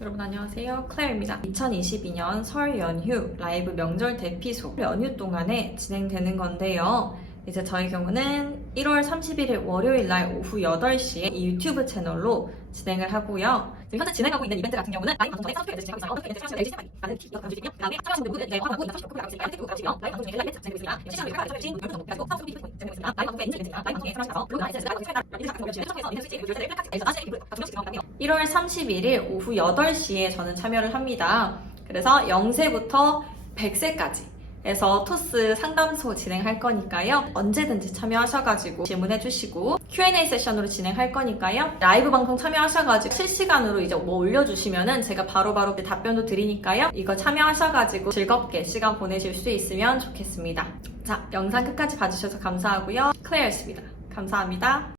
여러분 안녕하세요. 클레어입니다. 2022년 설 연휴 라이브 명절 대피소 연휴 동안에 진행되는 건데요. 이제 저희 경우는 1월 31일 월요일 날 오후 8시에 이 유튜브 채널로 진행을 하고요. 지금 현재 진행하고 있는 이벤트 같은 경우는 라이브 방송 전에 사전 진행하고 있어요. 어떻게 이벤트 LG 세마이 라는 티 강조 중이고요. 그 다음에 참여하신 분들 네, 하고 있는 39% 나가고 있으니까 태국 가시면 라이브 방송 중에 라이브 진행하고 있습니다. 실시간으로 가르쳐 주신 분들 정도 가지고 사업 소비 진행하고 있습니다. 라이브 방송에 인증 있습니다. 라이브 방송에 참여하셔서 블로그 라이브 라이브 방송에 라이브 같은 거 열심히 해서 이벤트 에서 다시 1월 31일 오후 8시에 저는 참여를 합니다. 그래서 0세부터 100세까지 에서 토스 상담소 진행할 거니까요. 언제든지 참여하셔가지고 질문해주시고 Q&A 세션으로 진행할 거니까요. 라이브 방송 참여하셔가지고 실시간으로 이제 뭐 올려주시면은 제가 바로바로 답변도 드리니까요. 이거 참여하셔가지고 즐겁게 시간 보내실 수 있으면 좋겠습니다. 자, 영상 끝까지 봐주셔서 감사하고요. 클레어였습니다. 감사합니다.